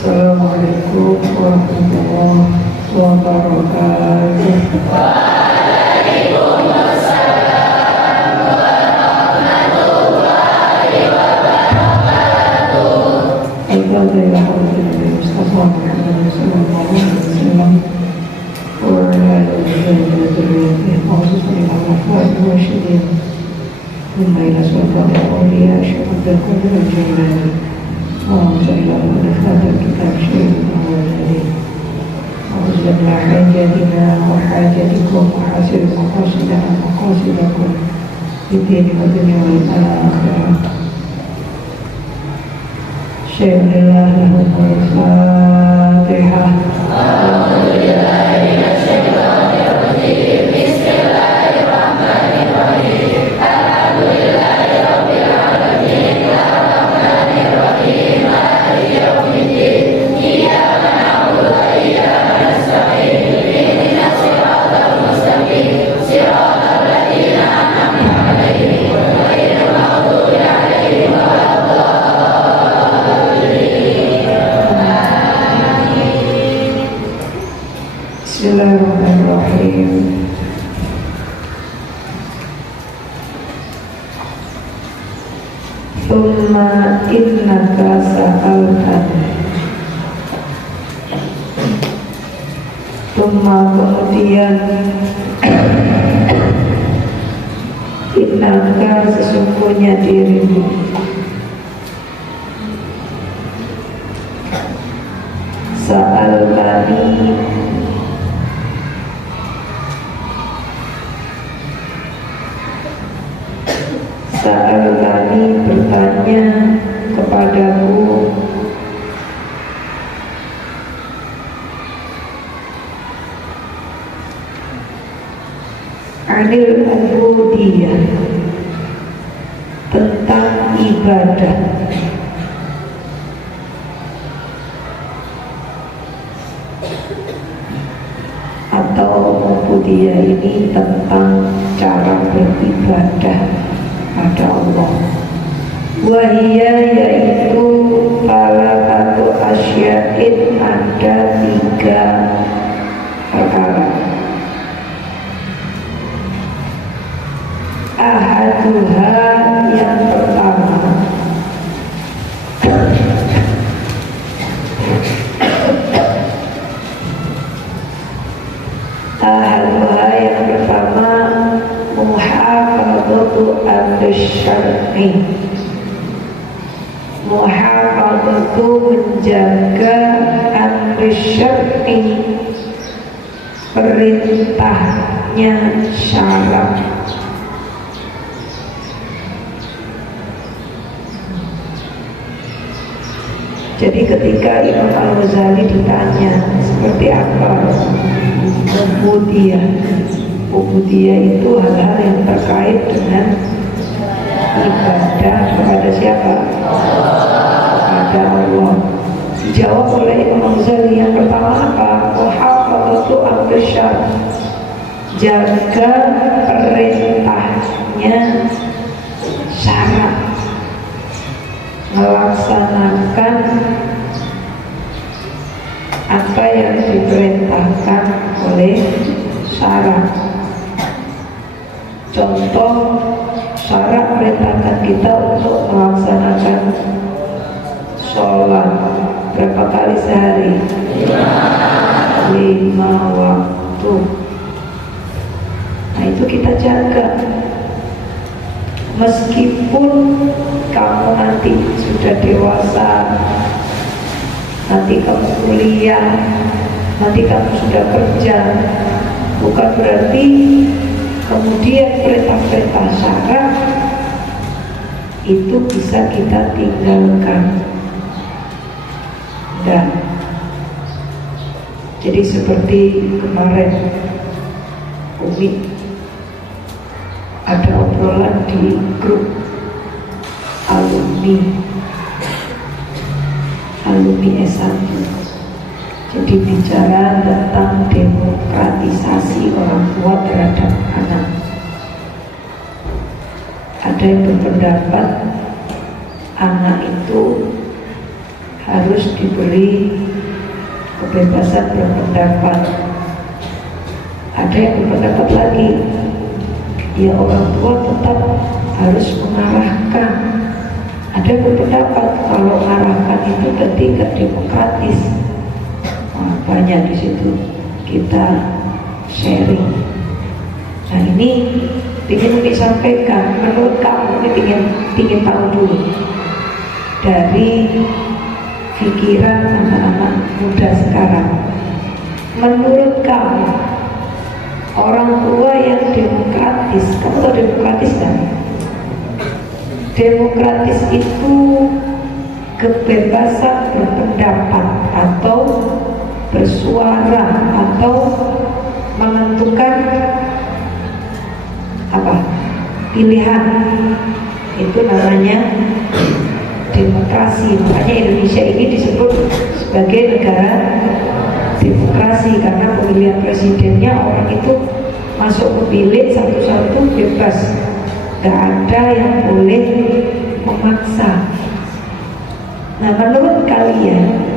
Assalamualaikum warahmatullahi wabarakatuh. Waalaikumsalam warahmatullahi wabarakatuh. Alhamdulillah Mustafa Muhammad sallallahu alaihi wasallam wa ala alihi wa sahbihi wa sallam. Ila surga awliya syuhada kullu jalali. وإلى هذا الكتاب شيء أولي وأجلنا حاجتنا وحاجتكم وحاسب مقاصدنا ومقاصدكم في الدين والدنيا والآخرة. شيء لله له الفاتحة. أعوذ بالله من الشيطان الرجيم. بسم الله الرحمن الرحيم. الحمد لله رب العالمين الرحمن الرحيم. Bismillahirrahmanirrahim. Thumma innaka sa'altani. Thumma kemudian innaka sesungguhnya dirimu sa'altani Sa'alani bertanya kepadaku Anil ubudiyah tentang ibadah atau ubudiyah ini tentang cara beribadah pada Allah. Wahia yaitu salah satu asya'in ada 3 perkara. Ahaduha yang pertama Ahaduha yang pertama muhafadzatu al-syar'i. Muhafadzatu menjaga al-syar'i, perintahnya syarak. Jadi ketika Imam Al-Ghazali ditanya seperti apa ubudiyah, ubudiyah itu hal-hal yang terkait dengan ibadah kepada siapa? Kepada Allah. Dijawab oleh Imam Ghazali yang pertama apa? Muhafadzatu al-syar', jaga perintahnya syarak, melaksanakan apa yang diperintahkan oleh syarak. Contoh syarak perintahkan kita untuk melaksanakan sholat berapa kali sehari? 5 waktu. Nah itu kita jaga. Meskipun kamu nanti sudah dewasa, nanti kamu kuliah, nanti kamu sudah kerja, bukan berarti kemudian perintah-perintah syarak itu bisa kita tinggalkan. Dan jadi seperti kemarin Umi ada obrolan di grup alumni S1. Jadi bicara tentang demokratisasi orang tua terhadap anak. Ada yang berpendapat anak itu harus diberi kebebasan berpendapat. Ada yang berpendapat lagi, ya orang tua tetap harus mengarahkan. Ada yang berpendapat kalau mengarahkan itu berarti nggak demokratis. Nah, banyak di situ kita sharing. Nah ini ingin disampaikan, menurut kamu ini ingin tahu dulu dari pikiran anak-anak muda sekarang. Menurut kamu orang tua yang demokratis, kamu tahu demokratis kan? Demokratis itu kebebasan berpendapat atau bersuara atau menentukan apa pilihan, itu namanya demokrasi. Makanya Indonesia ini disebut sebagai negara demokrasi karena pemilihan presidennya orang itu masuk ke bilik satu-satu bebas, gak ada yang boleh memaksa. Nah menurut kalian,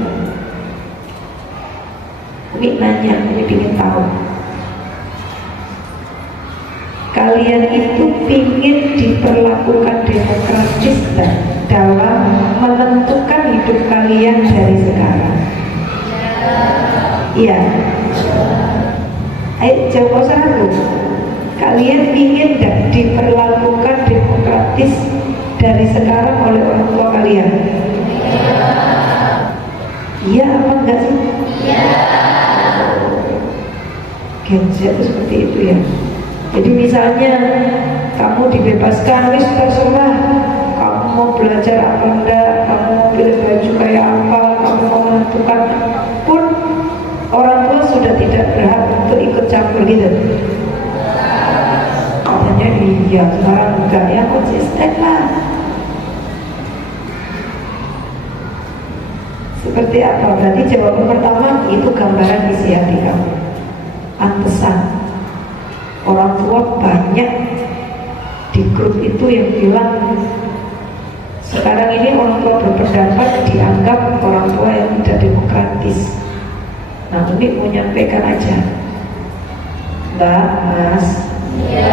ini nanya, ini ingin tahu, kalian itu ingin diperlakukan demokratis dalam menentukan hidup kalian dari sekarang? Iya. Ayo jawab satu. Kalian ingin tidak diperlakukan demokratis dari sekarang oleh orang tua kalian? Iya apa enggak sih? Iya. Gen Z itu seperti itu ya. Jadi misalnya kamu dibebaskan, wis terserah kamu mau belajar apa enggak, kamu mau pilih baju kayak apa, kamu mau menentukan pun orang tua sudah tidak berhak untuk ikut campur gitu. Katanya iya, sekarang enggak, ya konsisten lah. Seperti apa? Berarti jawaban pertama itu gambaran isi hati kamu. Pantesan orang tua banyak di grup itu yang bilang sekarang ini orang tua berpendapat dianggap orang tua yang tidak demokratis. Nah ini mau nyampaikan aja, Mbak, Mas, ya.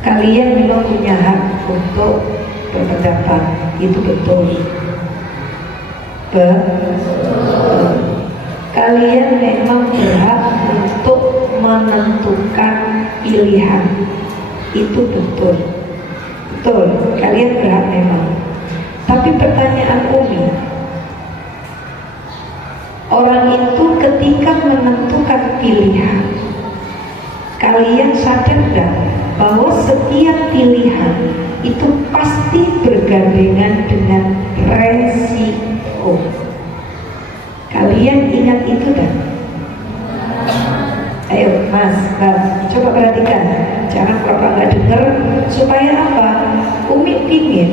Kalian memang punya hak untuk berpendapat, itu betul. Kalian memang berhak untuk menentukan pilihan, itu betul. Betul, kalian berhak memang. Tapi pertanyaan Umi, orang itu ketika menentukan pilihan, kalian sadar enggak bahwa setiap pilihan itu pasti bergandengan dengan resiko? Kalian ingat itu kan? Ayo Mas, Mbak, coba perhatikan, jangan pura-pura nggak dengar. Supaya apa? Umi ingin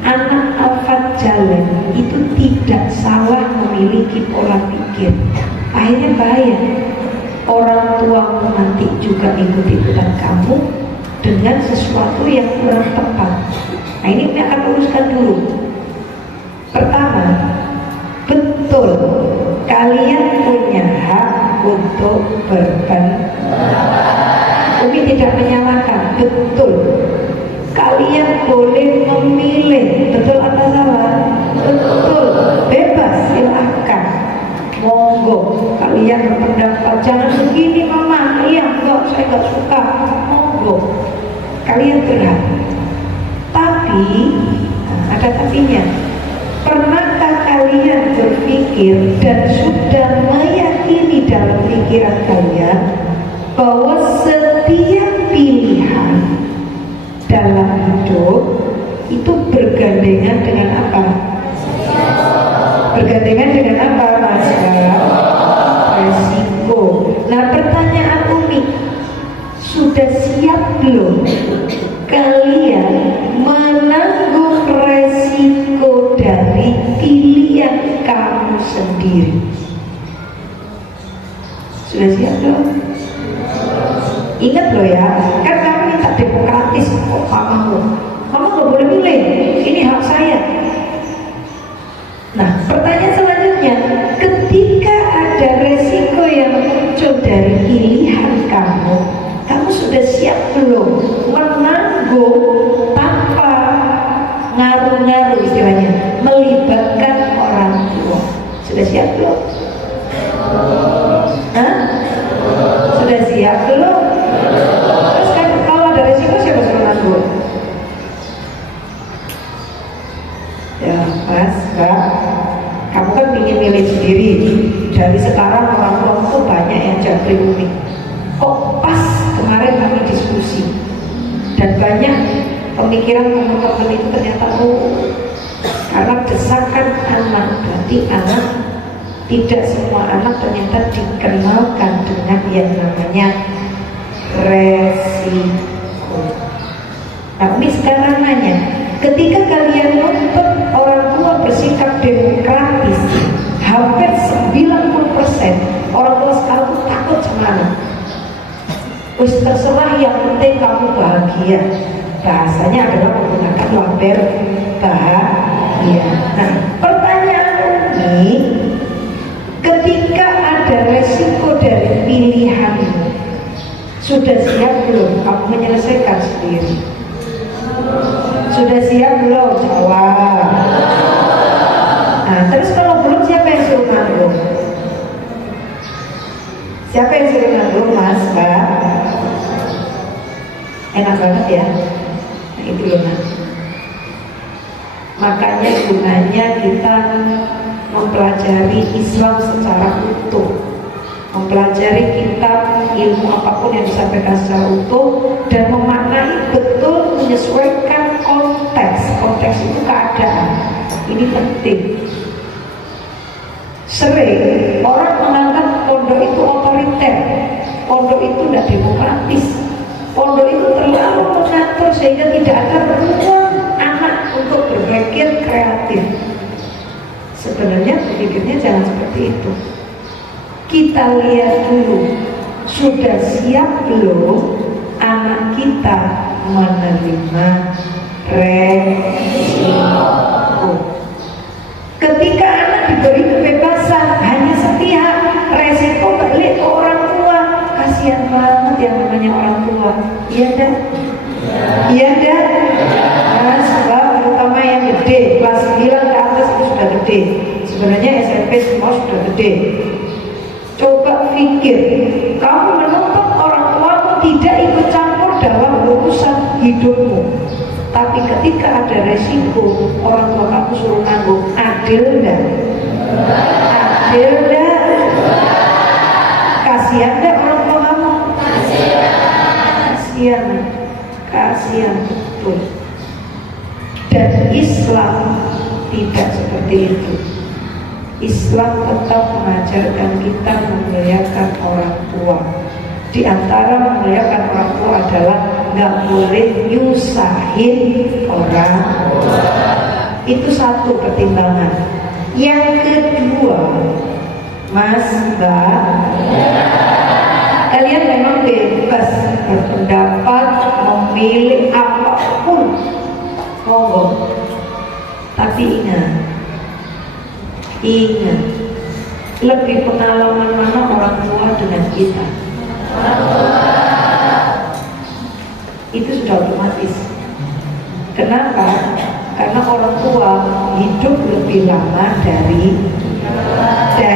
anak alfat jalan itu tidak salah memiliki pola pikir. Akhirnya bahaya. Orang tuamu nanti juga ikut-ikutan kamu dengan sesuatu yang kurang tepat. Nah ini Umi akan luruskan dulu. Pertama, betul kalian punya hak untuk berpendapat. Umi tidak menyalahkan, betul. Kalian boleh memilih, betul atau salah? Betul, bebas, silahkan. Monggo, kalian berpendapat jangan begini mama, iya enggak, saya enggak suka. Monggo, kalian berhak. Tapi ada tapinya. Pernahkah kalian berpikir dan sudah meyakini dalam pikiran kalian bahwa setiap pilihan dalam hidup itu bergandengan dengan apa? Bergandengan dengan apa, Mas? Resiko. Nah, pertanyaan Umi, sudah siap belum kalian menanggung resiko dari pilihan kamu sendiri? Sudah siap belum? Ingat loh ya, kan kamu minta demokratis kok mamamu. Mama gak boleh milih, ini hak saya. pertanyaan selanjutnya, ketika ada resiko yang muncul dari pilihan kamu, kamu sudah siap belum menanggung tanpa ngaruh-ngaruh, istilahnya melibatkan orang tua? Sudah siap belum? Hah? Sudah siap belum? Terus kan kalau ada resiko siapa suruh nanggung? Ya mas, mbak, kamu kan ingin milih sendiri. Dari sekarang orang tua itu banyak yang jadi unik. Kok pas kemarin kami diskusi dan banyak pemikiran teman-teman itu ternyata karena desakan anak, berarti anak, tidak semua anak ternyata dikenalkan dengan yang namanya resiko. Nah ini sekarang nanya, ketika kalian nonton orang tua bersikap demokratis, hampir 90% orang tua sekarang takut sama anak. Wis terserah, yang penting kamu bahagia. Bahasanya adalah menggunakan label bahagia. Nah, pertanyaan ini, ketika ada resiko dari pilihanmu, sudah siap belum kamu menyelesaikan sendiri? Sudah siap belum? Jawab. Nah, terus kalau belum, siapa yang suruh nanggung? Siapa yang suruh nanggung, mas, mbak? Enak banget ya. Nah, itu loh mas. Makanya gunanya kita mempelajari Islam secara utuh, mempelajari kitab, ilmu apapun yang disampaikan secara utuh, dan memaknai betul, menyesuaikan konteks. Konteks itu keadaan. Ini penting. Sering orang menganggap pondok itu otoriter, pondok itu tidak demokratis, pondok itu terlalu mengatur sehingga tidak ada ruang anak untuk berpikir kreatif. Sebenarnya berpikirnya jangan seperti itu. Kita lihat dulu, sudah siap belum anak kita menerima resiko? Ketika anak diberi kebebasan hanya sepihak, resiko balik ke orang tua. Kasihan banget yang namanya orang tua. Iya dah? Iya dah? Nah, sebab terutama yang gede, kelas 9 ke atas itu sudah gede. Sebenarnya SMP semua sudah gede. Coba pikir, kamu menuntut orang tuamu tidak ikut campur dalam urusan hidupmu, tapi ketika ada resiko orang tua kamu suruh nanggung, adil enggak? Adil enggak? Kasihan enggak orang tua kamu? Kasihan, kasihan betul. Dan Islam tidak seperti itu. Islam tetap mengajarkan kita memuliakan orang tua. Di antara memuliakan orang tua adalah nggak boleh nyusahin orang tua. Itu satu pertimbangan. Yang kedua, mas, mbak, kalian memang bebas berpendapat, memilih apapun, monggo. Tapi ingat, lebih pengalaman mana orang tua dengan kita? Itu sudah otomatis. Kenapa? Karena orang tua hidup lebih lama dari kita.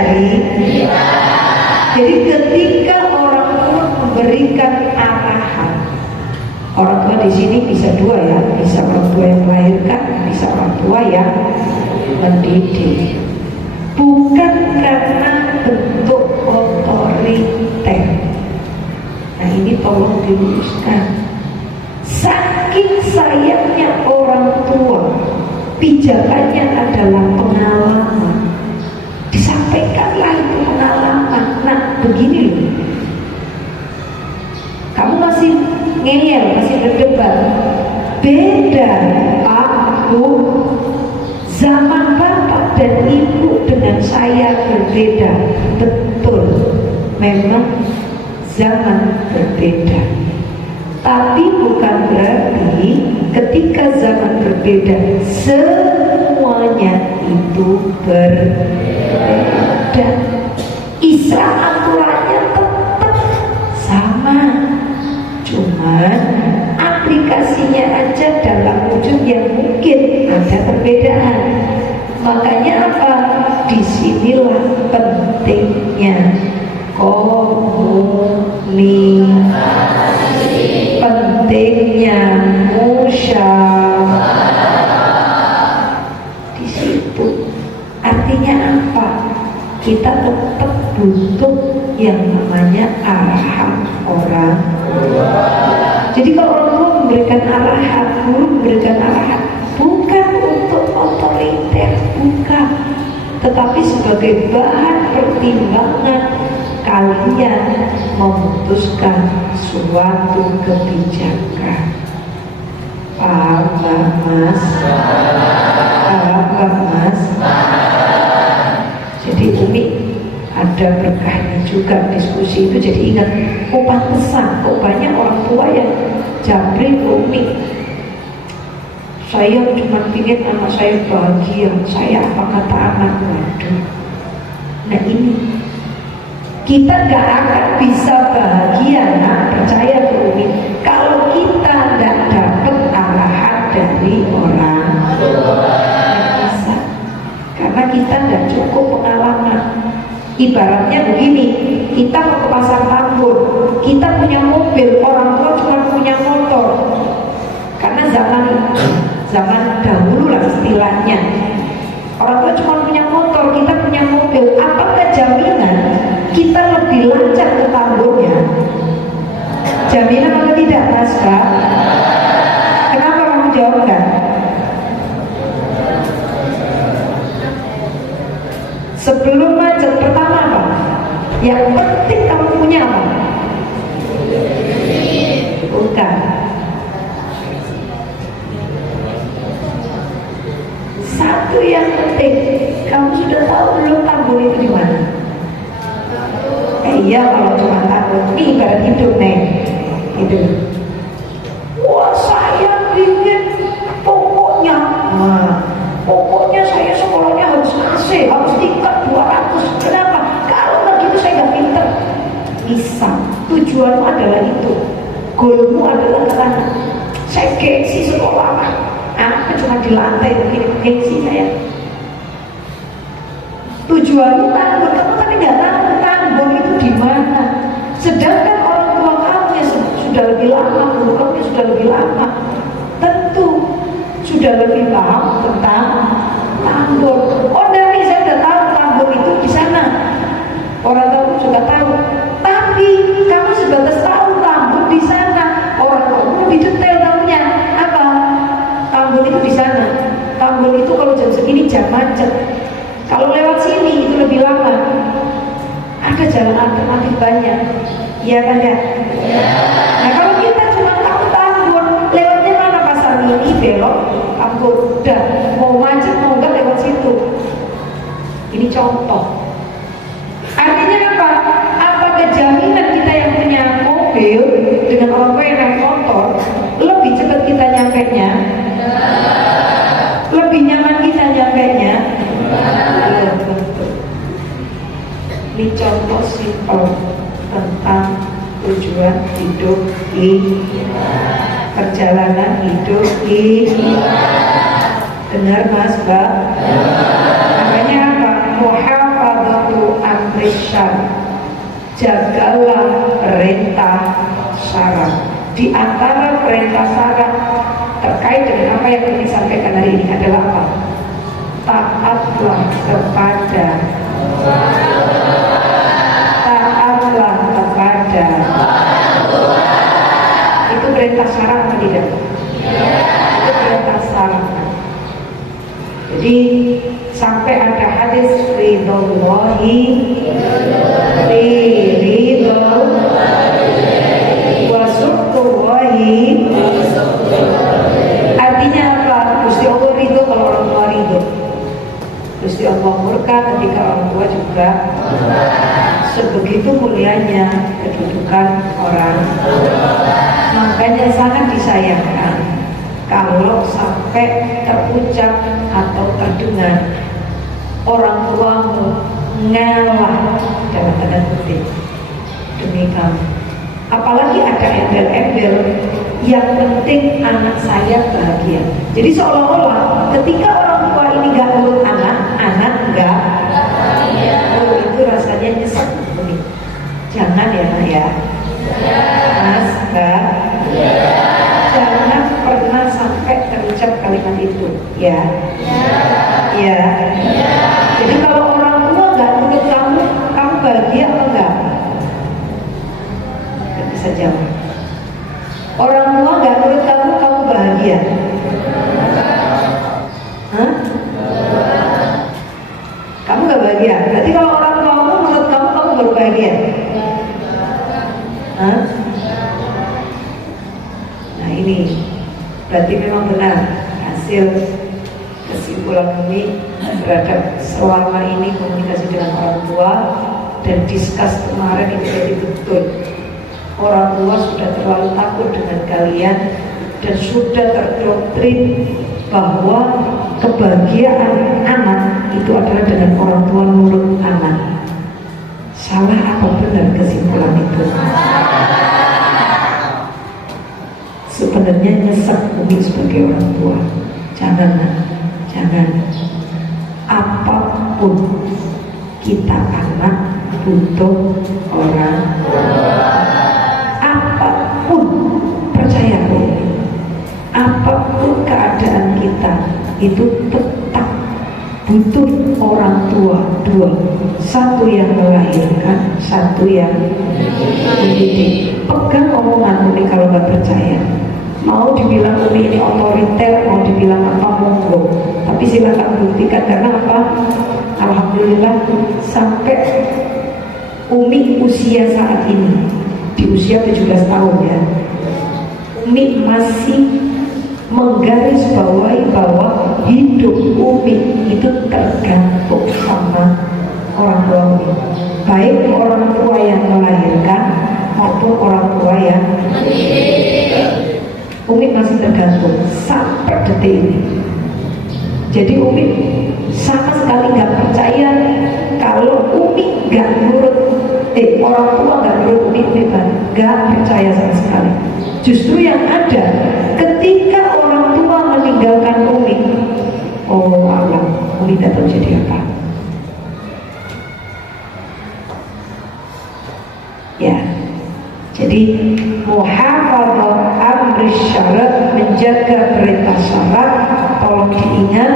Jadi ketika orang tua memberikan arahan, orang tua di sini bisa dua ya, bisa orang tua yang melahirkan, bisa orang tua yang mendidik. Bukan karena bentuk otoriter. Nah ini tolong diluruskan. Saking sayangnya orang tua, pijakannya adalah pengalaman. Disampaikanlah itu pengalaman. Nah begini loh, kamu masih ngeyel, masih berdebat. Beda aku, zaman bapak dan ibu dengan saya berbeda. Betul, memang zaman berbeda. Tapi bukan berarti ketika zaman berbeda semuanya itu itu berbeda. Islam aturannya tetap sama, cuman aplikasinya aja dalam wujud yang mungkin ada perbedaan. Makanya apa? Disinilah pentingnya komunikasi, pentingnya musyawarah. Di situ artinya apa? Kita tetap butuh yang namanya arahan orang tua. Jadi kalau orang tua memberikan arahan, guru memberikan arahan, bukan untuk otoriter, bukan, tetapi sebagai bahan pertimbangan kalian memutuskan suatu kebijakan. Paham Mbak Mas? Paham Mbak Mas? Jadi Umi ada berkahnya juga diskusi itu. Jadi ingat, pantesan kok banyak orang tua yang jabri ke Umi, saya cuma ingin anak saya bahagia, saya apa kata anak. Waduh, nah ini kita gak akan bisa bahagia, nah percaya ke Umi, kalau kita gak dapat arahan dari orang tua. Bisa, karena kita gak cukup pengalaman. Ibaratnya begini, kita mau ke pasar Tambun, kita punya mobil, orang tua cuma punya motor. Karena zaman dahulu lah istilahnya, orang tua cuma punya motor, kita punya mobil. Apakah jaminan kita lebih lancar ke Tambunnya? Jaminan atau tidak, Mas Kak? Kenapa kamu jawab kan? Sebelum macet, pertama apa? Yang penting kamu punya apa? Bukan. Satu yang penting, kamu sudah tahu belum Tambun itu di mana? Iya, kalau cuma Tambun, ini ibarat hidup nih, gitu. Wah, saya ingin pokoknya, pokoknya saya sekolahnya harus AC, harus tingkat 200. Kenapa? Kalau nggak gitu saya nggak pinter. Bisa. Tujuanmu adalah itu, goalmu adalah ke sana. Saya gengsi sekolah, apa cuma di lantai begini, gengsi saya. Tujuanmu Tambun, kamu tapi nggak tahu Tambun itu di mana. Sedangkan orang tua kamu yang sudah lebih lama, guru kamu yang sudah lebih lama, tentu sudah lebih paham tentang Tambun. Oh, dari saya sudah tahu Tambun itu di sana. Orang tua juga tahu. Tapi kamu sebatas tahu Tambun di sana. Orang tua lebih detail tahunya apa? Tambun itu di sana. Tambun itu kalau jam segini jam macet. Kalau lewat sini itu lebih lama. Ada jalan alternatif banyak. Iya kan ya? Nah, kalau kita cuma tahu Tambun, lewatnya mana pasar ini belok, Tambun udah mau macet mau enggak lewat situ. Ini contoh. Artinya apa? Apakah jaminan kita yang punya mobil dengan orang tua yang naik motor lebih cepat kita nyampainya? Lebih nyaman kita nyampainya? Ini contoh simpel tentang tujuan hidup perjalanan hidup benar Mas Mbak? Namanya apa? Muhafadzatu amri syar'i, jagalah perintah syara. Di antara perintah syara terkait dengan apa yang kami sampaikan hari ini adalah apa? Taatlah kepada itu perintah syara atau tidak? Itu perintah syara. Jadi sampai ada hadis ridhollahi wa sukhtullahi. Artinya apa? Gusti Allah ridho kalau orang tua ridho. Gusti Allah murka ketika orang tua juga. Sebegitu mulianya kedudukan orang. Makanya sangat disayangkan kalau sampai terucap atau terdengar orang tuamu ngalah dalam tanda kutip demi kamu. Apalagi ada embel-embel yang penting anak saya bahagia. Jadi seolah-olah ketika orang tua ini gak nurut anak, anak gak bahagia. Oh, itu rasanya nyesek nih. Jangan ya Nak ya, Mas, Mbak, jangan pernah sampai terucap kalimat itu, ya. Ya. Jadi kalau orang tua gak nurut kamu, kamu bahagia apa enggak? Gak bisa jawab. Orang tua gak nurut kamu, kamu bahagia? Hah? Kamu gak bahagia? Berarti kalau orang tuamu menurut kamu, kamu baru bahagia? Hah? Nah ini berarti memang benar hasil kesimpulan ini terhadap selama ini komunikasi dengan orang tua dan diskus kemarin itu jadi betul. Orang tua sudah terlalu takut dengan kalian dan sudah terdoktrin bahwa kebahagiaan anak itu adalah dengan orang tua nurut anak. Salah apa benar kesimpulan itu? Sebenarnya nyesek Umi sebagai orang tua. Jangan, jangan. Apapun kita anak butuh orang tua. Apapun, percaya Umi, apapun keadaan kita itu tetap butuh orang tua dua. Satu yang melahirkan, satu yang mendidik. Pegang omongan Umi kalau nggak percaya. Mau dibilang Umi ini otoriter, mau dibilang apa monggo, tapi silakan buktikan. Karena apa? Alhamdulillah sampai Umi usia saat ini, di usia 17 tahun ya, Umi masih menggarisbawahi bahwa hidup Umi itu tergantung sama orang tua Umi, baik orang tua yang melahirkan maupun orang tua yang Umi masih tergantung sampai detik ini. Jadi Umi sama sekali nggak percaya kalau Umi nggak nurut, orang tua nggak nurut Umi, nggak percaya sama sekali. Justru yang ada ketika orang tua meninggalkan Umi, oh Allah, Umi tidak tahu jadi apa. Ya, jadi muhafadzah amri syarat, menjaga perintah syarat. Tolong diingat,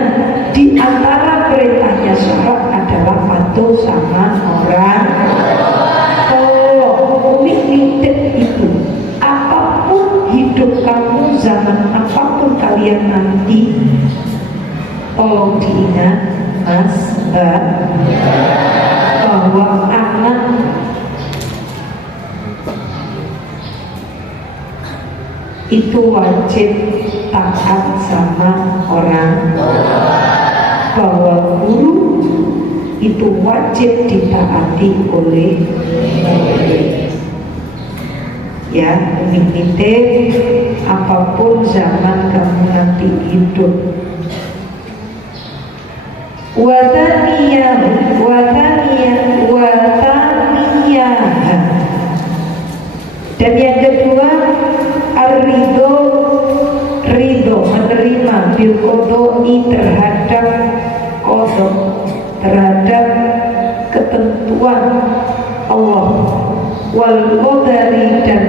di antara perintahnya syarat adalah patuh sama orang. Tolong Umi nitip itu. Apapun hidup kamu, zaman apapun kalian nanti, tolong diingat Mas, Mbak, bahwa anak itu wajib taat sama orang, bahwa guru itu wajib ditaati oleh murid. Ya, nitip apapun zaman kamu nanti hidup. Wataniyah dan yang kedua ridho, menerima bil qodoi, terhadap qodho, terhadap ketentuan Allah, wal qadari, dan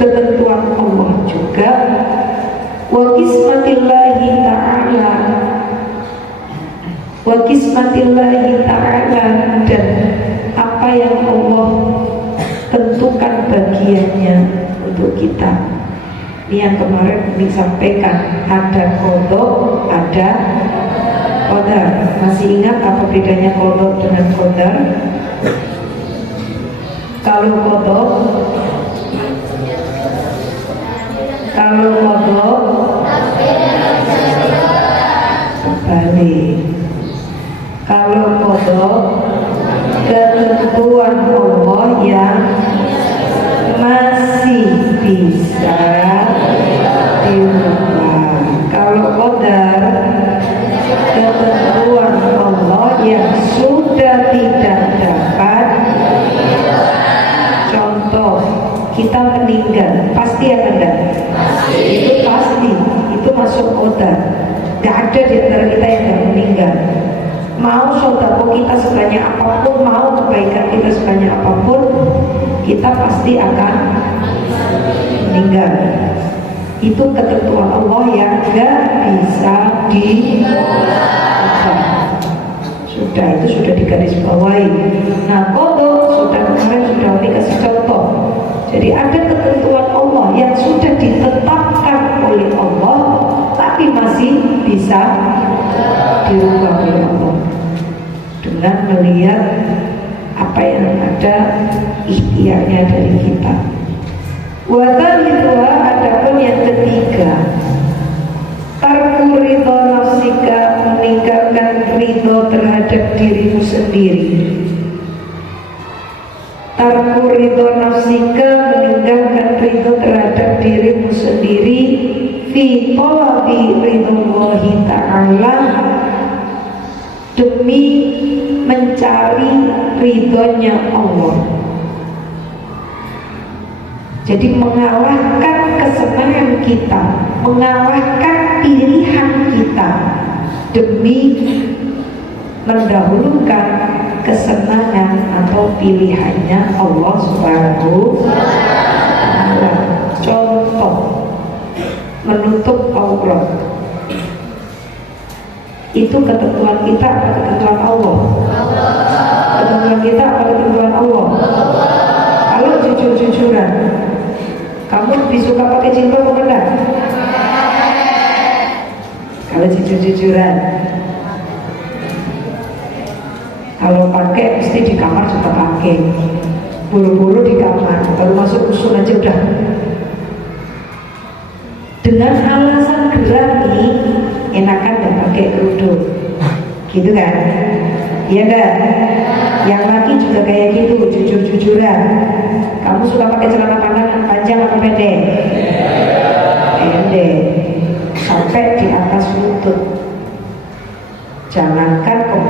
ketentuan Allah juga, wa qismatillahi ta'ala, wa qismatillahi ta'ala, dan apa yang Allah tentukan bagiannya untuk kita. Ini yang kemarin disampaikan, ada qadha, ada qadar. Masih ingat apa bedanya qadha dengan qadar? Kalau qadha kembali. Kalau qadha ketentuan Allah yang masih bisa diubah. Kalau qadar ketentuan Allah sodako, gak ada di antara kita yang gak meninggal. Mau sodako kita sebanyak apapun, mau kebaikan kita sebanyak apapun, kita pasti akan meninggal. Itu ketentuan Allah yang gak bisa diubah. Sudah, itu sudah digarisbawahi. Nah, kodok sudah kemarin sudah dikasih contoh. Jadi ada ketentuan Allah yang sudah ditetapkan oleh Allah, tapi masih bisa dirubah oleh Allah dengan melihat apa yang ada ikhtiarnya dari kita. Wadal itu adapun yang ketiga, tarku ridho nafsika, meninggalkan ridho terhadap dirimu sendiri. Tarku ridho nafsika, meninggalkan ridho terhadap dirimu sendiri. Fi talabi ridhollahi ta'ala, demi mencari ridhonya Allah. Jadi mengalahkan kesenangan kita, mengalahkan pilihan kita demi mendahulukan kesenangan atau pilihannya Allah Subhanahu wa Ta'ala. Contoh, menutup aurat itu ketentuan kita apa ketentuan Allah? Ketentuan kita apa ketentuan Allah? Kalau jujur-jujuran, kamu lebih suka pakai jilbab apa enggak? Kalau jujur-jujuran, kalau pakai mesti di kamar suka pakai, buru-buru di kamar, kalau masuk usul aja udah. Dengan alasan gerak nih, enakan gak pakai kerudung, gitu kan? Iya kan? Yang laki juga kayak gitu, jujur-jujuran. Kamu suka pakai celana panjang atau pendek? Pendek, sampai di atas lutut. Jangankan kok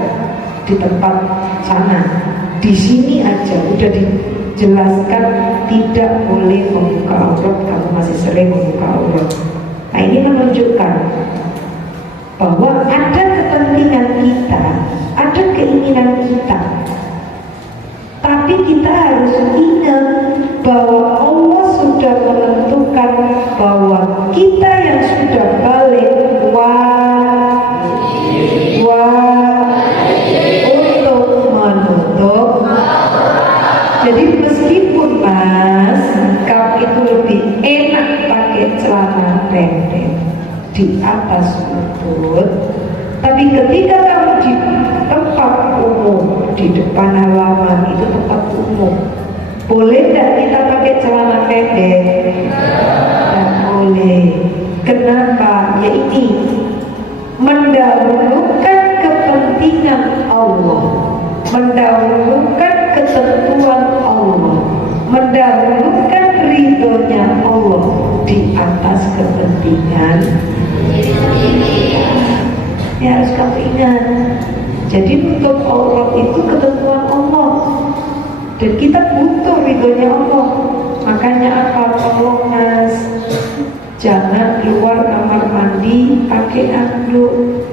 di tempat sana, di sini aja udah dijelaskan tidak boleh membuka aurat. Kamu masih sering membuka aurat. Nah, ini menunjukkan bahwa ada kepentingan kita, ada keinginan kita, tapi kita harus ingat bahwa Allah sudah menentukan bahwa kita yang sudah balik untuk menutup. Jadi meskipun mas, kamu itu lebih enak pakai celana pendek di atas lutut, tapi ketika kamu di tempat umum, di depan halaman, itu tempat umum, boleh tidak kita pakai celana pendek? Tidak boleh. Kenapa? Ya ini mendahulukan kepentingan Allah, mendahulukan ketentuan Allah, mendahulukan ridhonya Allah di atas kepentingan. Ya harus kamu ingat. Jadi untuk aurat itu ketentuan Allah, dan kita butuh ridhonya Allah. Makanya apa? Tolong mas, jangan keluar kamar mandi pakai anduk.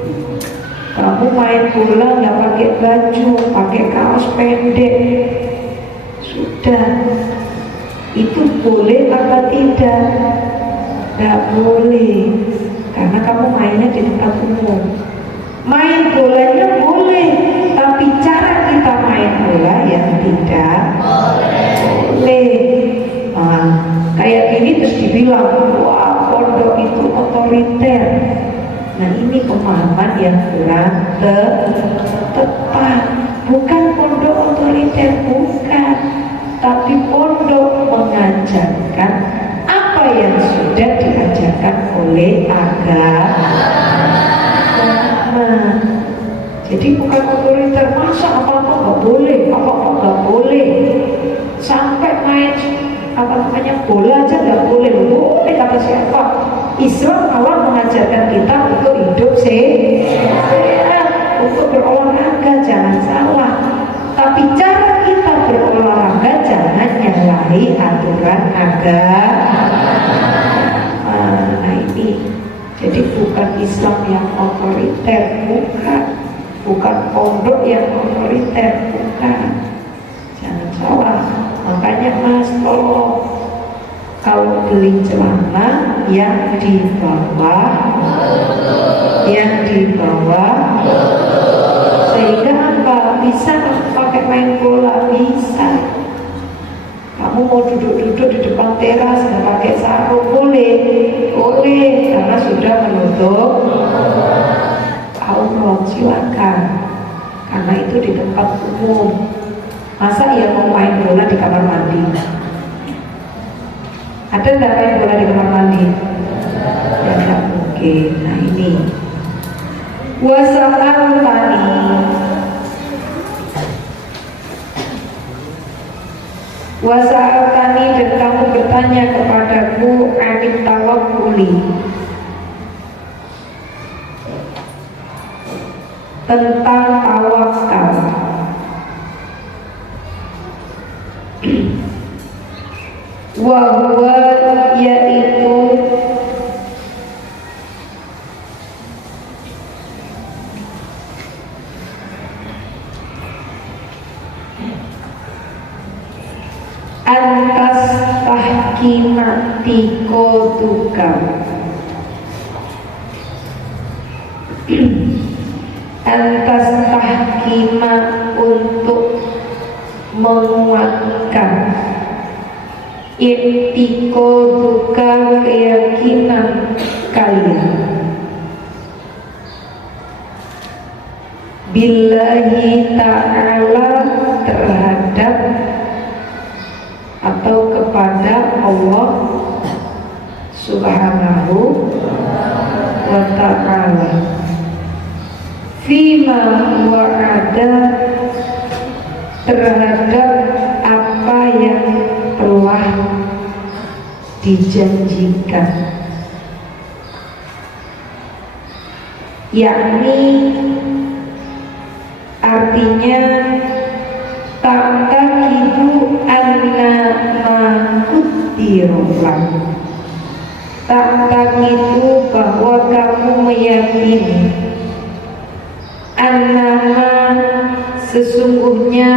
Kamu main bola nggak pakai baju, pakai kaos pendek. Sudah, itu boleh apa tidak? Tidak boleh, karena kamu mainnya di tempat umum. Main bolanya boleh, tapi cara kita main bola yang tidak boleh. Nah, kayak gini terus dibilang, wah pondok itu otoriter. Nah, ini pemahaman yang kurang tepat. Bukan pondok otoriter, bukan, tapi pondok mengajarkan apa yang sudah diajarkan oleh agama. Jadi bukan otoriter, masa apa-apa nggak boleh, apa-apa nggak boleh, sampai main bola aja nggak boleh. Boleh kata siapa? Islam malah mengajarkan kita untuk hidup sehat, untuk berolahraga, jangan salah. Tapi cara kita berolahraga jangan nyalahi aturan agama. Nah ini, jadi Jadi bukan Islam yang otoriter, bukan pondok yang otoriter, bukan. Jangan salah. Makanya Mas tolong kalau beli celana yang di bawah, sehingga apa? Bisa pakai main bola, bisa. Kamu mau duduk-duduk di depan teras nggak pakai sarung, boleh, karena sudah menutup aurat, silakan. Karena itu di tempat umum. Masa ya mau main bola di kamar mandi? Ada nggak main bola di kamar mandi? Ya nggak mungkin. Nah ini wasa'altani dan kamu bertanya kepadaku anit tawakkuli, tentang tawakal. Wa huwa yaitu antas tahkimati koduka antas tahkima untuk menguatkan i'tiqaduka keyakinan kalian billahi ta'ala terhadap atau kepada Allah subhanahu wa ta'ala fima wa'ada terhadap apa yang telah dijanjikan, yakni artinya ta'taqidu anna ma quddirulah, ta'taqidu bahwa kamu meyakini anna ma sesungguhnya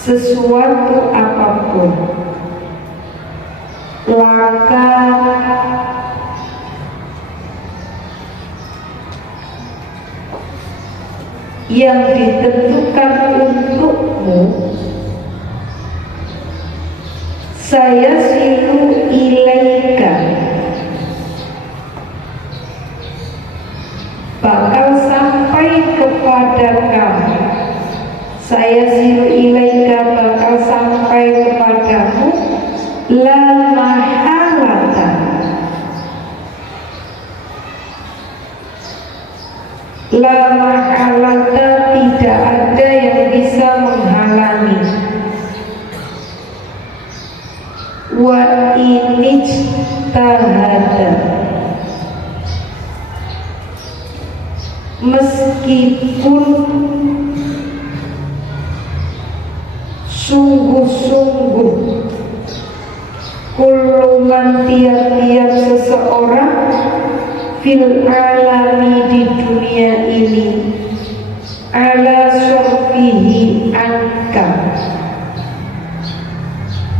sesuatu apapun laka yang ditentukan untukmu saya silu ilaika bakal sampai kepada kamu, saya silu ilaika bakal sampai kepadamu la mahalata tidak ada yang bisa menghalangi wa inijtahada meskipun sungguh-sungguh kuluman tiap-tiap seseorang fil alami di dunia ini ala surfihi anka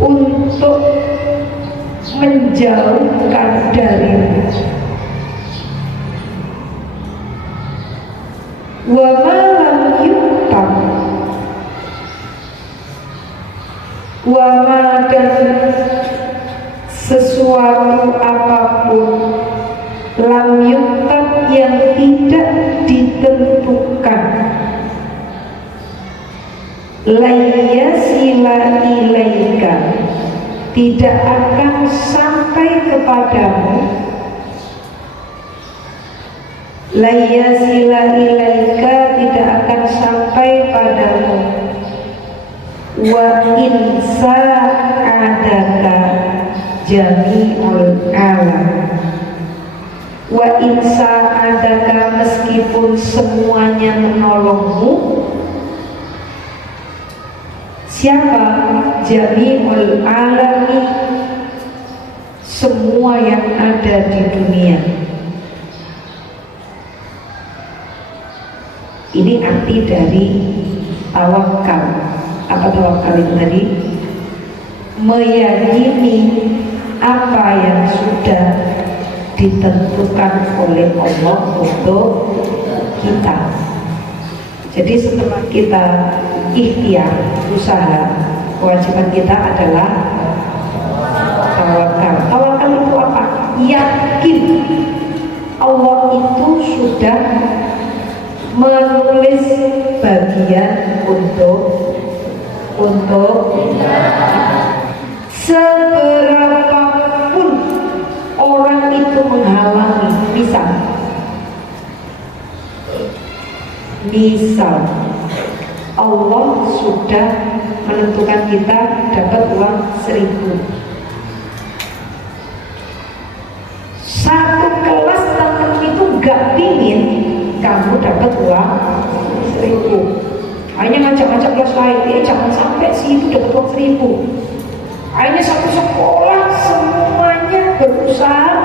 untuk menjauhkan darimu wa malam yuktam wa ma dan sesuatu apapun lam yuktab yang tidak ditentukan layasila ilaika tidak akan sampai kepadamu layasila ilaika tidak akan sampai padamu wa insa adaka jami'ul alam wa insa adaka meskipun semuanya menolongmu siapa jami'ul alami semua yang ada di dunia. Ini arti dari tawakal. Apa tawakal itu tadi? Meyakini apa yang sudah ditentukan oleh Allah untuk kita. Jadi setelah kita ikhtiar, usaha, kewajiban kita adalah tawakal. Tawakal itu apa? Yakin Allah itu sudah menulis bagian untuk seberapapun orang itu menghalangi. Misal Allah sudah menentukan kita dapat uang 1.000. Satu kelas teman itu gak pingin kamu dapat uang 1.000. Hanya ngajak-ngajak kelas lain, jangan sampai si itu dapat uang 1.000. Akhirnya satu sekolah semuanya berusaha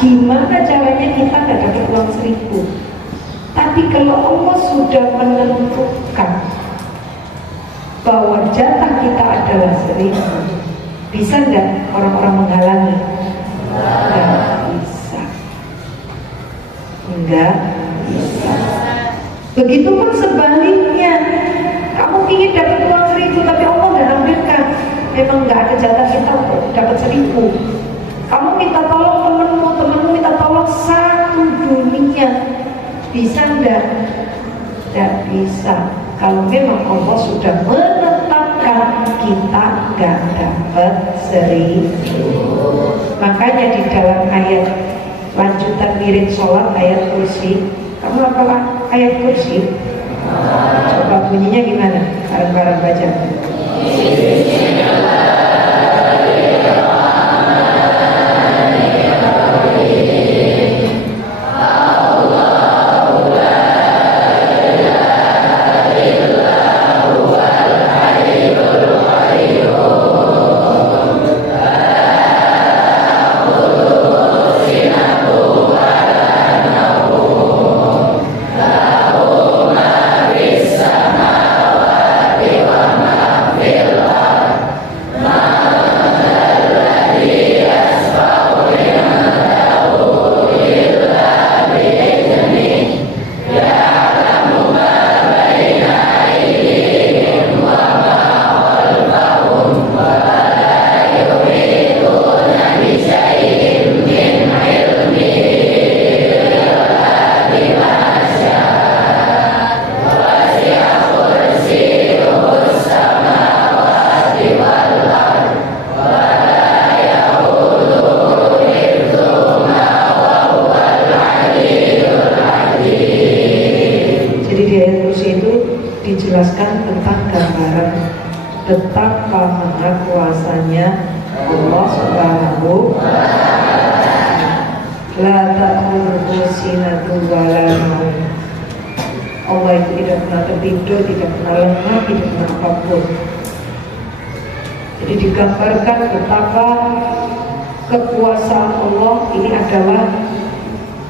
gimana caranya kita gak dapat uang 1.000. Tapi kalau Allah sudah menentukan bahwa jatah kita adalah 1.000, bisa nggak orang-orang menghalangi? Nggak bisa. Nggak bisa. Begitupun sebaliknya, kamu ingin dapat uang 1.000 tapi Allah nggak ambilkan. Memang nggak ada jatah kita untuk dapat 1.000. Kamu minta tolong temenmu minta tolong satu dunia. Bisa enggak? Tidak bisa. Kalau memang Allah sudah menetapkan kita enggak dapat 1.000. Makanya di dalam ayat lanjutan mirip sholat, ayat kursi, kamu apalah ayat kursi? Coba bunyinya gimana? Bareng-bareng baca. Dijelaskan tentang gambaran betapa maha kuasanya Allah Subhanahu wa ta'ala. La ta'khudhuhu sinatun wa la naum. Allah itu tidak pernah tertidur, tidak pernah lemah, tidak pernah apapun. Jadi digambarkan betapa kekuasaan Allah ini adalah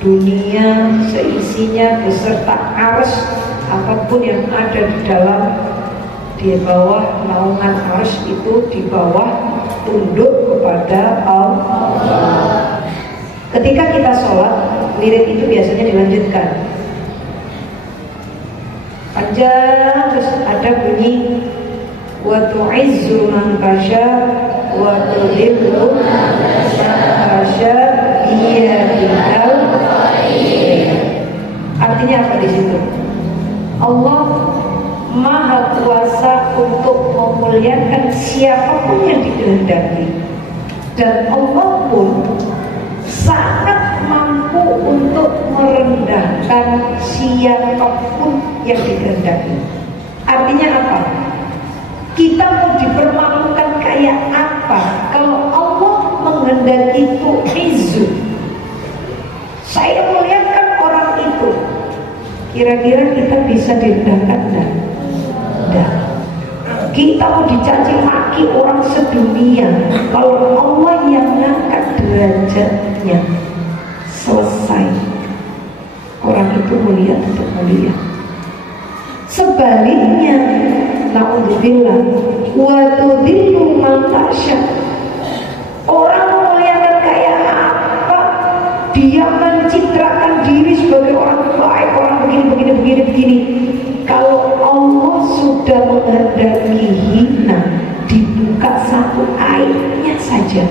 dunia seisinya beserta arsy, apapun yang ada di bawah naungan arsy itu di bawah tunduk kepada Allah. Ketika kita sholat, lirik itu biasanya dilanjutkan panjang, terus ada bunyi wa tu'izzu man tasha wa tudhillu man tasha biyadikal. Artinya apa di situ? Allah maha kuasa untuk memuliakan siapapun yang dikehendaki, dan Allah pun sangat mampu untuk merendahkan siapapun yang dikehendaki. Artinya apa? Kita mau dipermalukan kayak apa? Kalau Allah menghendaki itu izzu, saya muliakan orang itu, kira-kira kita bisa direndahkan enggak? Enggak. kita mau dicaci maki orang sedunia, kalau Allah yang ngangkat derajatnya, selesai. Orang itu mulia tetap mulia. Sebaliknya, naudzubillah, wa tudillu man tasya. Orang memuliakan kayak apa? Dia mencitrakan diri sebagai orang baik, orang begini. Kalau Allah sudah menghendaki hina, dibuka satu aibnya saja,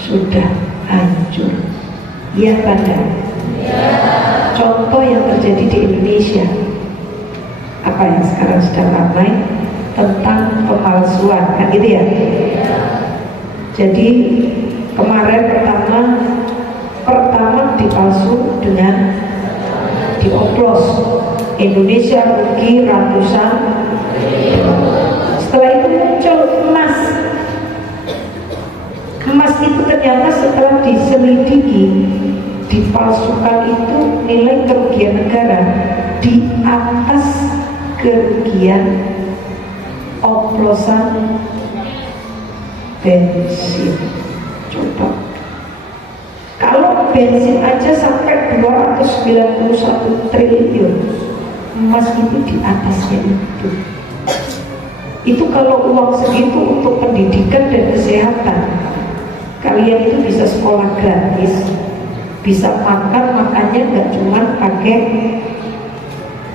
sudah hancur. Ya pada. Contoh yang terjadi di Indonesia, apa yang sekarang sedang ramai tentang pemalsuan, kan gitu ya. Jadi kemarin pertama dipalsu dengan dioplos, Indonesia rugi ratusan. Setelah itu muncul emas itu ternyata setelah diselidiki, dipalsukan itu nilai kerugian negara di atas kerugian oplosan bensin. Coba, kalau bensin aja sampai 291 triliun, emas itu di atasnya itu. Itu kalau uang segitu untuk pendidikan dan kesehatan, kalian itu bisa sekolah gratis, bisa makannya nggak cuma pakai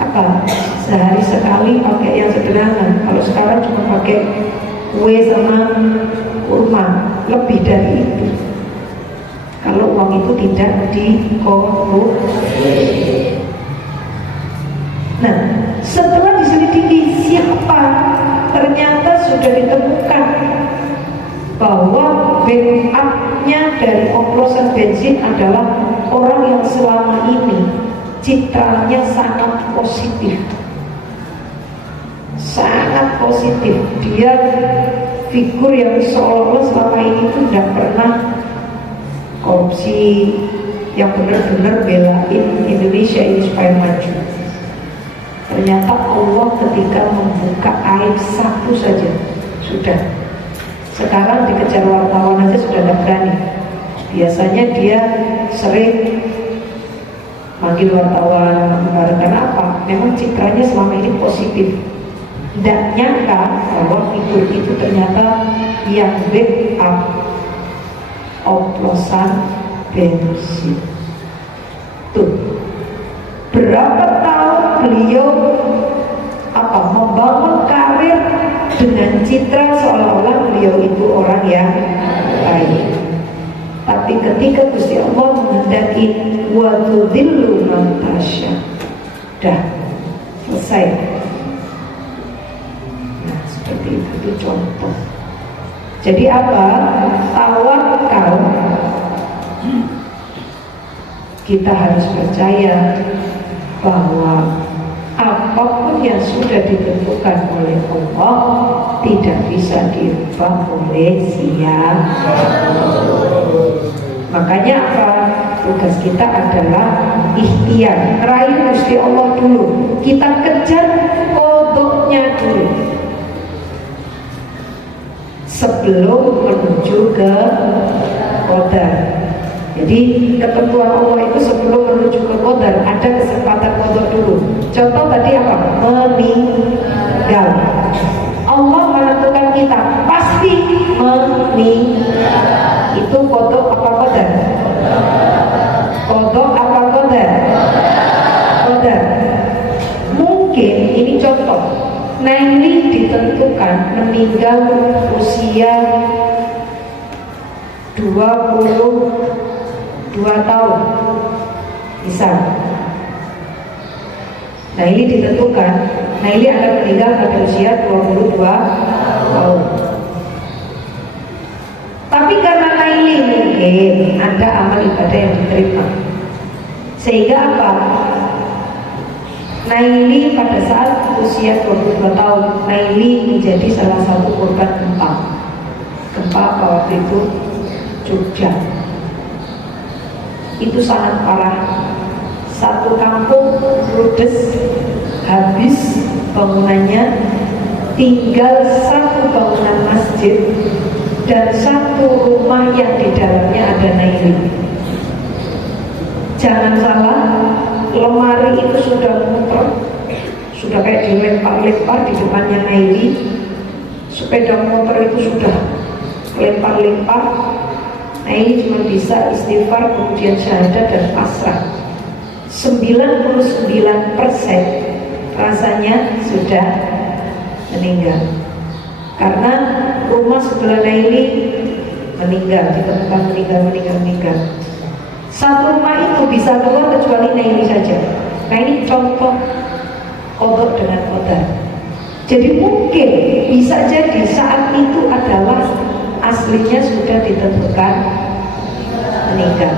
apa, sehari sekali pakai yang sederhana. Kalau sekarang cuma pakai kue sama kurma, lebih dari itu kalau uang itu tidak dikorupsi. Nah, setelah diselidiki siapa, ternyata sudah ditemukan bahwa backupnya dari oplosan bensin adalah orang yang selama ini citranya sangat positif. Dia figur yang seolah-olah selama ini itu tidak pernah korupsi, yang benar-benar belain Indonesia ini supaya maju. Ternyata Allah ketika membuka aib satu saja sudah. Sekarang dikejar wartawan aja sudah tidak berani. Biasanya dia sering manggil wartawan, karena apa? Memang citranya selama ini positif. Tidak nyangka bahwa figur itu ternyata yang backup oplosan bensin. Tuh, berapa tahun beliau membangun karir dengan citra seolah-olah beliau itu orang yang baik. Tapi ketika Gusti Allah menghendaki wa tudillu man tasya, dah selesai. Nah, seperti itu contoh. Jadi apa? Tawakal. Kita harus percaya bahwa apapun yang sudah ditentukan oleh Allah tidak bisa dirubah oleh siapa. Makanya apa? Tugas kita adalah ikhtiar, raih Gusti Allah dulu. Kita kejar kodoknya dulu sebelum menuju ke qadar. Jadi ketentuan Allah itu sebelum menuju ke qadar ada kesempatan kodok dulu. Contoh tadi apa? Meninggal. Allah menentukan kita pasti meninggal. Itu kodok apa qadar? Kodok apa qadar? Qadar. Mungkin ini contoh, Naili ditentukan meninggal usia 22 tahun misal. Naili ditentukan Naili akan meninggal pada usia 22 tahun. Tapi karena Naili mungkin ada amal ibadah yang diterima, sehingga apa? Naili pada saat usia 22 tahun, Naili menjadi salah satu korban gempa. Gempa apa waktu itu? Jogja. Itu sangat parah. Satu kampung ludes, habis bangunannya, tinggal satu bangunan masjid dan satu rumah yang di dalamnya ada Naili. Jangan salah, lemari itu sudah muter, sudah kayak dilempar-lempar di depannya Naili. Sepeda motor itu sudah lempar-lempar. Naili cuma bisa istighfar, kemudian syahadat dan pasrah. 99% rasanya sudah meninggal. Karena rumah sebelah Naili meninggal, ditemukan meninggal. Satu rumah itu bisa keluar kecuali Naili saja. Nah ini contoh kodok dengan kodar. Jadi mungkin bisa jadi saat itu adalah aslinya sudah ditentukan meninggal.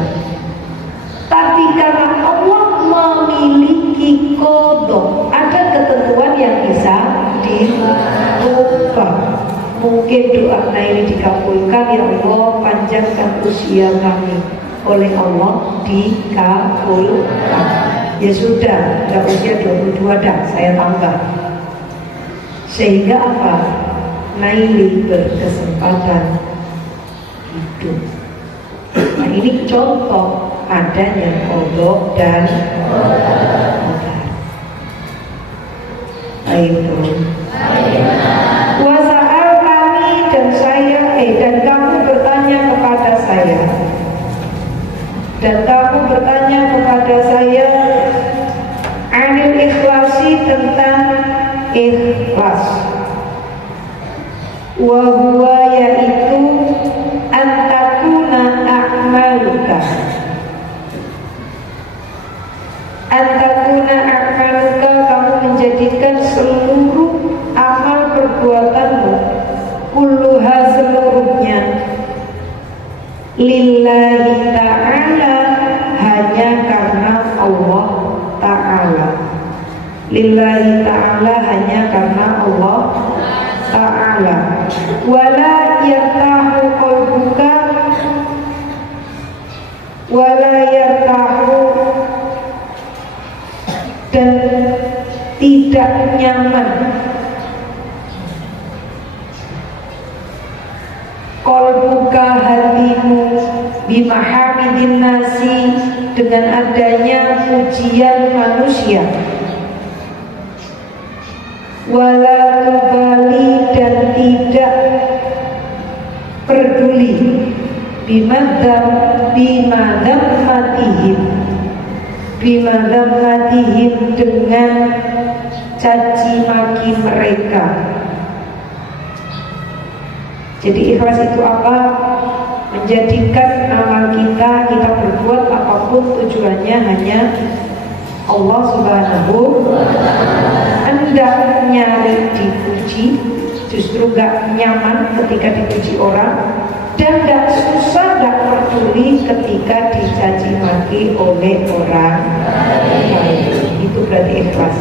Tapi karena Allah memiliki kodok, ada ketentuan yang bisa diubah. Mungkin doa Naili dikabulkan, ya Allah panjangkan usia kami. Oleh Allah dikabulkan. Ya sudah, usia 22 dah, saya tambah. Sehingga apa? Naili berkesempatan hidup. Nah ini contoh adanya kodok dan kodar. Itu. Wasa'al kami dan saya dan kamu bertanya kepada saya. Dan kamu bertanya kepada saya anil ikhlasi, tentang ikhlas. Wa huwa yaitu antakuna a'maluka. Antakuna a'maluka, kamu menjadikan seluruh amal perbuatanmu, kulluha seluruhnya, lillahi ta'ala, hanya karena Allah Ta'ala. Lillahi ta'ala, hanya karena Allah Ta'ala. Wala yartahu qalbuka, wala yartahu, dan tidak nyaman qalbuka, hatimu, bimahamidin nasi, dengan adanya pujian manusia. Wala tubali, dan tidak peduli bimadammatihim, dengan caci maki mereka. Jadi ikhlas itu apa? Menjadikan amal kita berbuat apapun tujuannya hanya Allah Subhanahu. Hendak nyari dipuji, justru gak nyaman ketika dipuji orang, dan gak susah, gak peduli ketika dicaci maki oleh orang lain. Itu berarti ikhlas.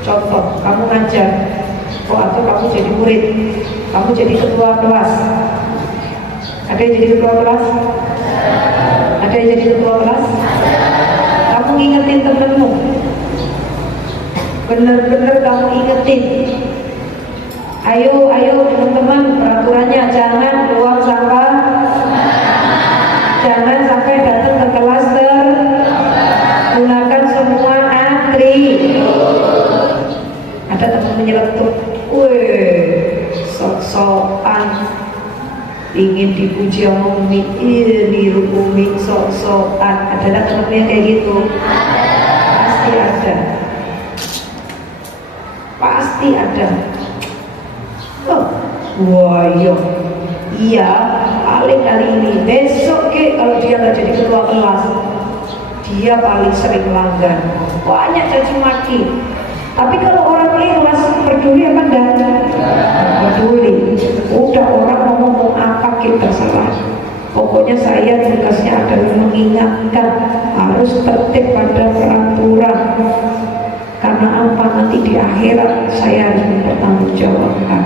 Contoh, kamu ngajar, atau kamu jadi murid, kamu jadi ketua kelas. Ada yang jadi ketua kelas? Ada yang jadi ketua kelas? Kamu ingetin temenmu, bener-bener kamu ingetin. Ayo teman-teman, peraturannya jangan buang sampah, jangan sampai datang ke kelas gunakan semua antri. Ada teman menyeletuk, sok-sokan, ingin dipuji sama Umi, niru Umi, sok-sokan. Ada teman yang kayak gitu? Pasti ada. Pasti ada. Wah iya, paling kali ini. Besok kalau dia nggak jadi ketua kelas, dia paling sering langgan, banyak caci maki. Tapi kalau orang ikhlas, peduli apa enggak? Peduli. Udah orang ngomong apa kita terserah. Pokoknya saya tugasnya adalah mengingatkan, harus tertib pada peraturan. Karena apa? Nanti di akhirat saya harus mempertanggungjawabkan.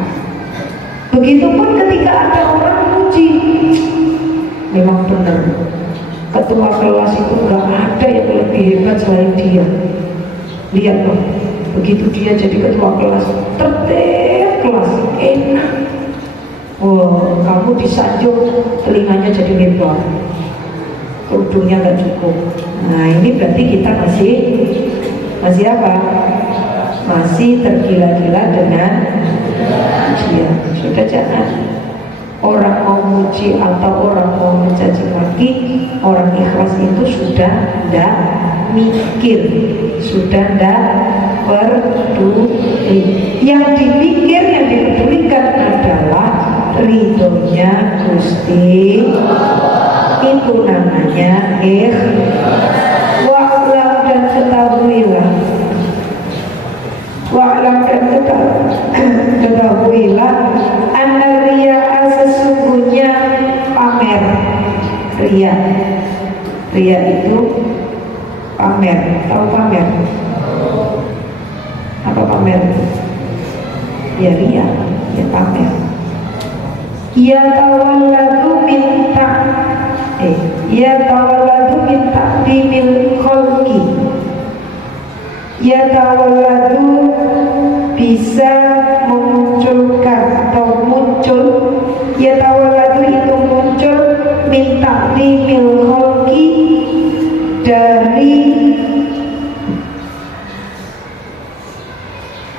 Begitupun ketika ada orang puji, memang benar, ketua kelas itu gak ada yang lebih hebat selain dia. Lihat loh, begitu dia jadi ketua kelas, tertib jempol, kerudungnya nggak cukup. Nah ini berarti kita masih apa? Masih tergila-gila dengan ujian. Sudah, jangan orang mau muji atau orang mau mencaci maki, orang ikhlas itu sudah ndak mikir, sudah ndak peduli. Yang dipikir, yang dipedulikan adalah ridhonya Gusti. Itu namanya wa'lam, dan ketahuilah, wa'lam dan ketahuilah anna riya'a, sesungguhnya pamer. Riya itu pamer. Tahu pamer? Apa pamer? Ya riya, ya pamer. Ya tawalladu min ta'dimil khalqi. Ya tawalladu bisa memunculkan atau muncul. Ya tawalladu itu muncul min ta'dimil khalqi, dari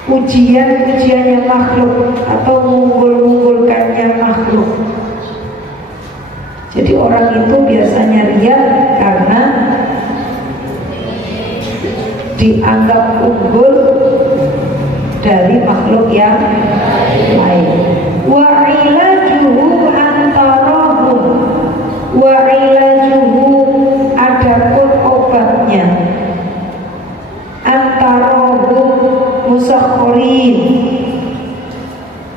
ujian-ujiannya makhluk atau mengunggul-unggulkannya makhluk. Jadi orang itu biasanya riya karena dianggap unggul dari makhluk yang lain. Wa ilajuhu antarahum, wa ilajuhu, adapun obatnya, antarahum musakhirin,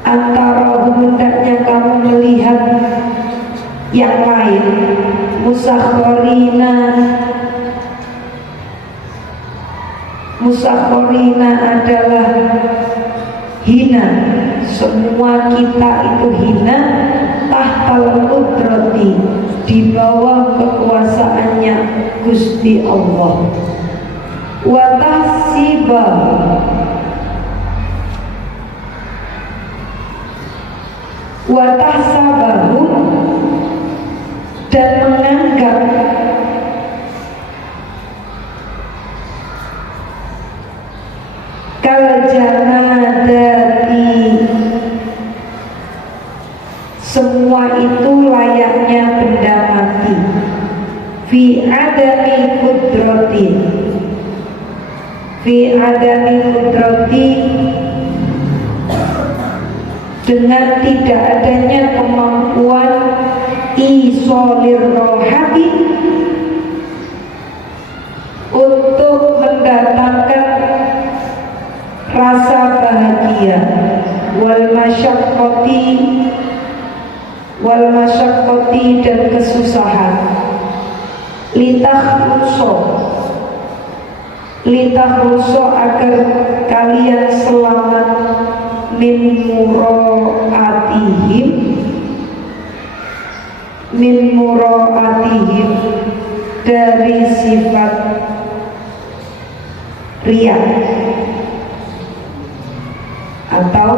antarahum hendaknya kamu melihat yang lain, musakhorina adalah hina. Semua kita itu hina tahtal qudrati, di bawah kekuasaannya Gusti Allah. Wa tahsabahu, dan menganggap kaljanadati, semua itu layaknya benda mati. Fi adami kudrati, dengan tidak adanya kemampuan isolir rohati, untuk mendatangkan rasa bahagia, wal masyaqqati, dan kesusahan. Litakhluso, agar kalian selamat, min muraatihim, dari sifat riya atau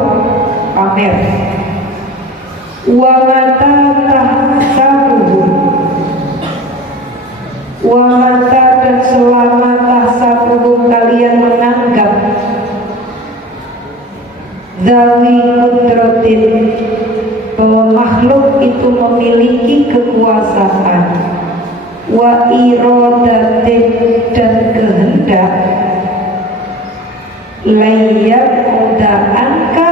pamer. Wa mata tahsabuhum, wa mata, dan selama tahsabuhum kalian menganggap zawi kudratin, bahwa makhluk itu memiliki kekuasaan, wa iradatin, dan kehendak, layak mudaanka,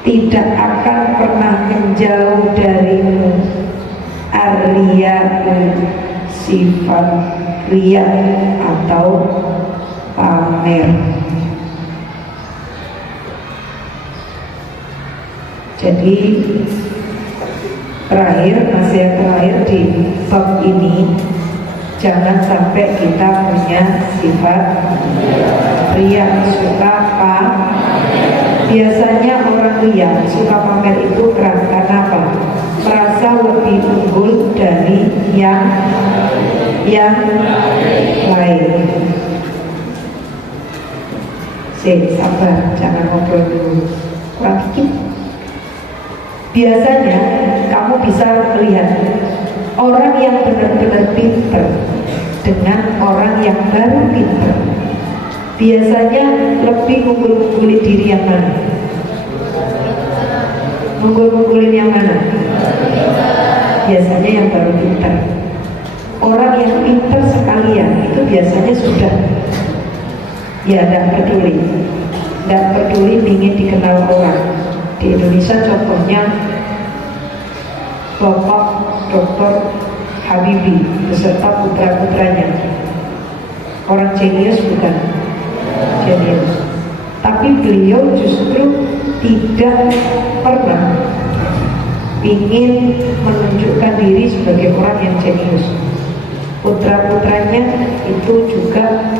tidak akan pernah menjauh darimu ar-riya'u, sifat riya atau pamer. Jadi nasihat terakhir di bab ini, jangan sampai kita punya sifat riya, suka pamer. Biasanya orang riya suka pamer itu karena apa? Merasa lebih unggul dari yang lain. Sabar, jangan ngobrol dulu. Kurang dikit. Biasanya kamu kamu bisa melihat orang yang benar-benar pinter dengan orang yang baru pinter biasanya lebih mengungguli diri yang mana? Mengunggulin yang mana? Biasanya yang baru pinter. Orang yang pinter sekalian itu biasanya sudah ya tidak peduli ingin dikenal orang. Di Indonesia contohnya Bapak Dr. Habibie beserta putra-putranya, orang jenius bukan? Jenius. Tapi beliau justru tidak pernah ingin menunjukkan diri sebagai orang yang jenius. Putra-putranya itu juga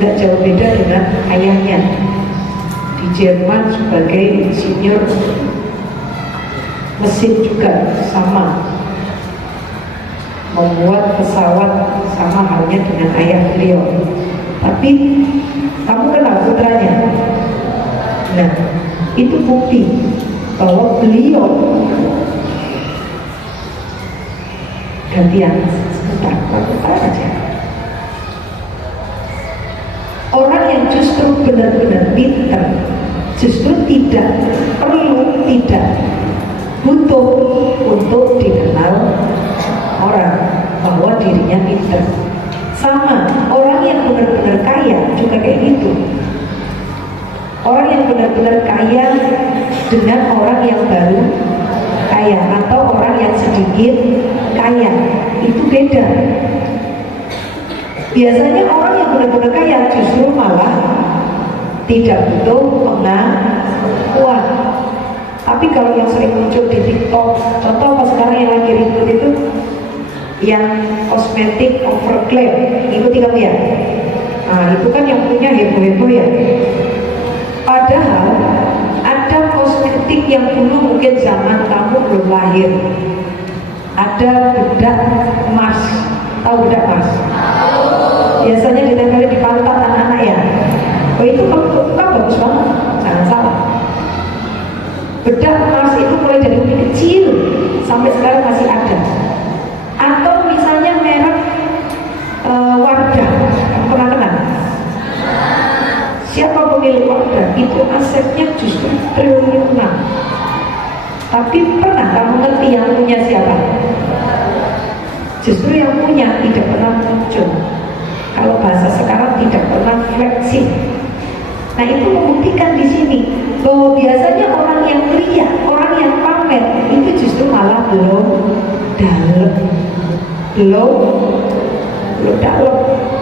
tidak jauh beda dengan ayahnya di Jerman sebagai insinyur mesin juga sama, membuat pesawat sama halnya dengan ayah beliau. Tapi kamu kenal putranya? Nah, itu bukti bahwa beliau gantian sebentar aja. Orang yang justru benar-benar pintar justru tidak butuh untuk dikenal orang bahwa dirinya pintar. Sama orang yang benar-benar kaya juga kayak gitu. Orang yang benar-benar kaya dengan orang yang baru kaya atau orang yang sedikit kaya itu beda. Biasanya orang yang benar-benar kaya justru malah tidak butuh pengakuan. Tapi kalau yang sering muncul di TikTok, contoh apa sekarang yang lagi ribut itu, yang kosmetik overclaim, ikuti kamu ya? Nah itu kan yang punya heboh-heboh ya. Padahal ada kosmetik yang dulu mungkin zaman kamu belum lahir. Ada bedak emas, tahu bedak emas? Biasanya ditempelin di pantat anak-anak ya. Oh itu kan bagus banget, jangan salah. Bedak emas itu mulai dari kecil sampai sekarang masih ada. Atau misalnya merek Wardah, pernah kenal? Siapa pemilik Wardah? Itu asetnya justru triliunan. Tapi pernah kamu ngerti yang punya siapa? Justru yang punya tidak pernah muncul. Kalau bahasa sekarang tidak pernah flexing. Nah itu membuktikan di sini bahwa biasanya orang yang ria, orang yang pamer itu justru malah belum dalam.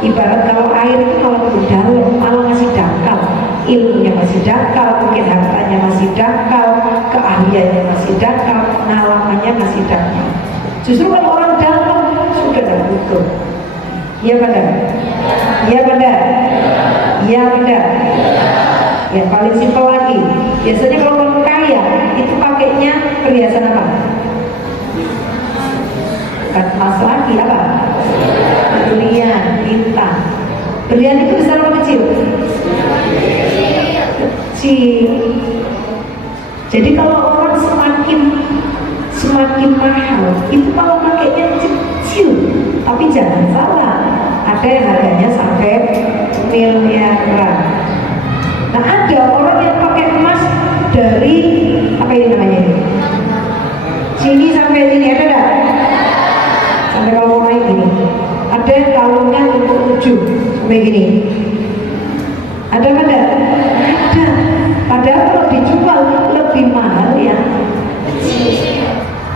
Ibarat kalau air itu kalau belum dalam, malah masih dangkal. Ilmunya masih dangkal, mungkin hartanya masih dangkal, keahliannya masih dangkal, pengalamannya masih dangkal. Justru kalau orang dalam sudah tidak butuh. Iya benar? Iya benar? Iya benar? Ya paling simpel lagi. Biasanya kalau orang kaya itu pakainya perhiasan apa? Bukan emas lagi, apa? Berlian, bintang. Berlian itu besar atau kecil? Kecil. Jadi kalau orang semakin mahal, itu kalau pakainya kecil. Tapi jangan salah, ada yang harganya sampai miliaran. Nah ada orang yang pakai emas dari apa ini namanya ini? Sini sampai sini ada enggak? Sampai kalau naik gini. Ada yang kalungnya untuk ujung sampai gini. Ada apa enggak? Ada. Padahal kalau dijual lebih mahal ya.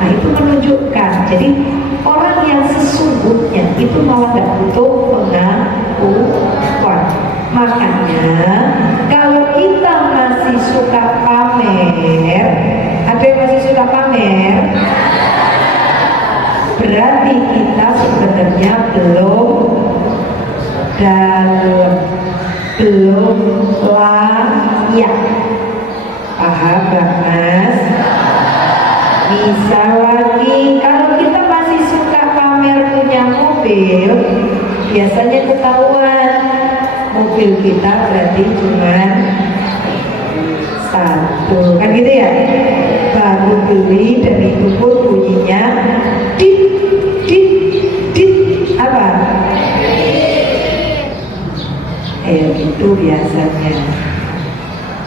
Nah itu menunjukkan. Jadi orang yang sesungguhnya itu malah tidak butuh pengakuan. Makanya kalau kita masih suka pamer, ada yang masih suka pamer, berarti kita sebenarnya belum dalam, belum layak. Paham Mbak Mas? Bisa lagi kalau kita masih suka pamer punya mobil, biasanya ketahuan mobil kita berarti cuma satu, kan gitu ya. baru beli dan itu pun bunyinya dit dit dit apa? Itu biasanya.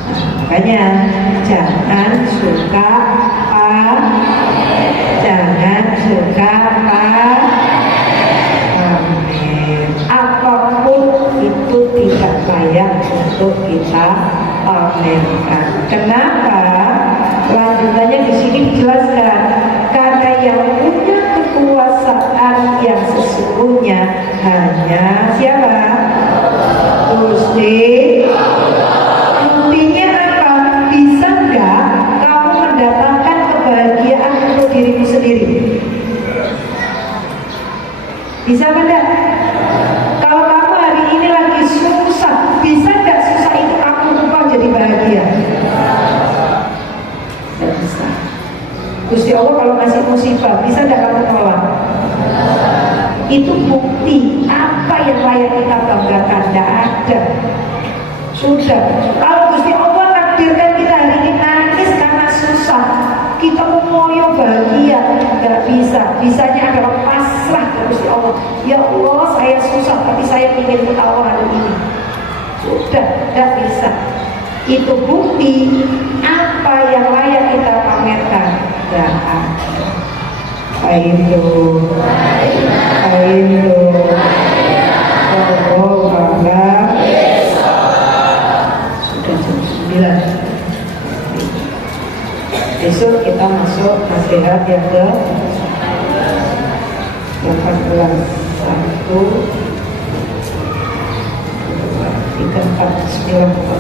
Nah, makanya jangan suka jangan suka pamer. Apapun itu tidak layak untuk kita pamerkan. Kenapa? Lanjutannya di sini dijelaskan, karena yang punya kekuasaan yang sesungguhnya hanya siapa? Gusti. Buktinya apa? Bisa nggak kamu mendatangkan kebahagiaan untuk dirimu sendiri? Bisa nggak? Kalau kamu hari ini lagi susah, bisa nggak susah itu kamu ubah jadi bahagia? Tidak bisa. Gusti Allah kalau ngasih musibah, bisa nggak kamu tolak? Itu bukti apa yang layak kita banggakan? Tidak ada. Sudah. Kalau Gusti Allah takdirkan kita hari ini nangis karena susah, kita mau bahagia, nggak bisa. Bisanya adalah pasrah ke Gusti Allah. Ya Allah, saya susah, tapi saya ingin ketawa hari ini. Sudah, nggak bisa. Itu bukti apa yang layak kita pamerkan. Nggak ada. Ayo, oh bangga. Sudah jam 9. Besok kita masuk nasihat yang ke 18. 1, 2, 3, 4, 9 bukan